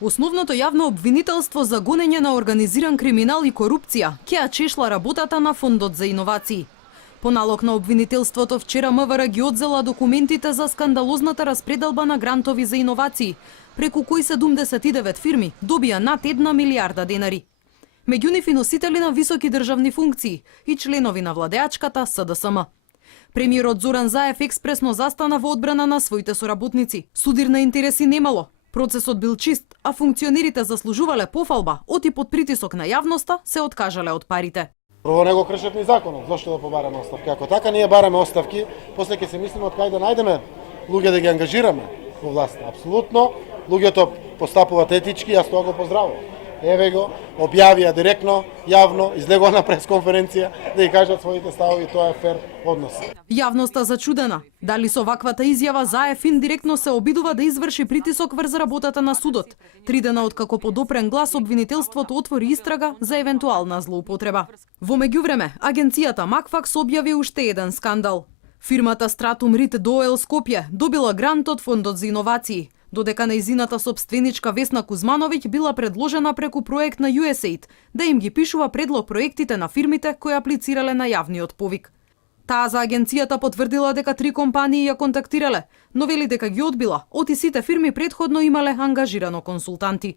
Основното јавно обвинителство за гонење на организиран криминал и корупција ќе ја чешла работата на Фондот за иновации. По налог на обвинителството вчера МВР ги одзела документите за скандалозната распределба на грантови за иновации, преку кои 79 фирми добија над 1 милијарда денари. Меѓу нив и носители на високи државни функции и членови на владеачката СДСМ. Премиерот Зоран Заев експресно застана во одбрана на своите соработници. Судир на интереси немало. Процесот бил чист, а функционерите заслужувале пофалба, оти под притисок на јавноста се откажале од парите. Прво не го кршат ни законот, зошто да побараме оставки? Ако така ние бараме оставки, после ќе се мислиме од кај да најдеме луѓе да ги ангажираме во власта. Апсолутно, луѓето постапуваат етички, јас тоа го поздравувам. Еве го, објавија директно, јавно, излегува на пресконференција да ги кажат своите ставови, тоа е фер однос. Јавноста зачудена. Дали со ваквата изјава Заев индиректно се обидува да изврши притисок врз работата на судот? 3 дена откако под опрен глас обвинителството отвори истрага за евентуална злоупотреба. Во меѓувреме, агенцијата Макфакс објави уште еден скандал. Фирмата Стратум Рит Доел Скопје добила грант од Фондот за иновации, додека нејзината собственичка Весна Кузмановиќ била предложена преку проект на USAID да им ги пишува предлог проектите на фирмите кои аплицирале на јавниот повик. Таа за агенцијата потврдила дека 3 компании ја контактирале, но вели дека ги одбила, оти сите фирми претходно имале ангажирано консултанти.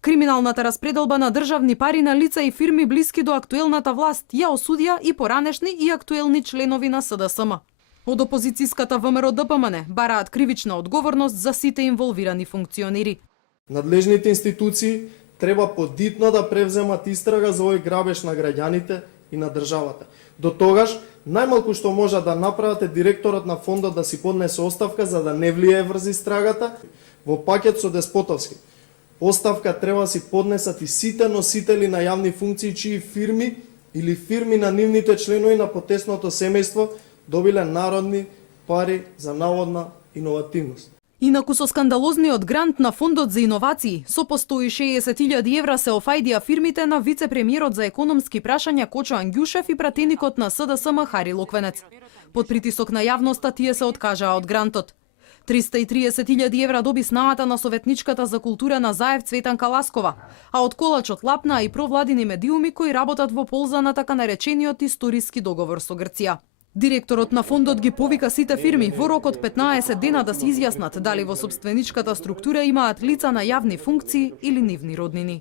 Криминалната распределба на државни пари на лица и фирми блиски до актуелната власт ја осудија и поранешни и актуелни членови на СДСМ. Од опозицијската ВМРО ДПМН бараат кривична одговорност за сите инволвирани функционери. Надлежните институции треба подитно да превземат истрага за овој грабеж на граѓаните и на државата. До тогаш, најмалку што може да направат е директорот на фондот да си поднесе оставка за да не влие врз истрагата во пакет со Деспотовски. Оставка треба да си поднесат и сите носители на јавни функции чии фирми или фирми на нивните членови на потесното семејство добиле народни пари за наводна иновативност. Инаку со скандалозниот грант на Фондот за иновации, со по 160.000 евра се офајдија фирмите на вице-премиерот за економски прашања Кочо Ангјушев и пратеникот на СДСМ Хари Локвенец. Под притисок на јавноста тие се откажаа од грантот. 330.000 евра доби снаата на советничката за култура на Заев Цветанка Ласкова, а од колачот лапнаа и провладини медиуми кои работат во полза на така наречениот историски договор со Грција. Директорот на фондот ги повика сите фирми во рок од 15 дена да се изјаснат дали во собственичката структура имаат лица на јавни функции или нивни роднини.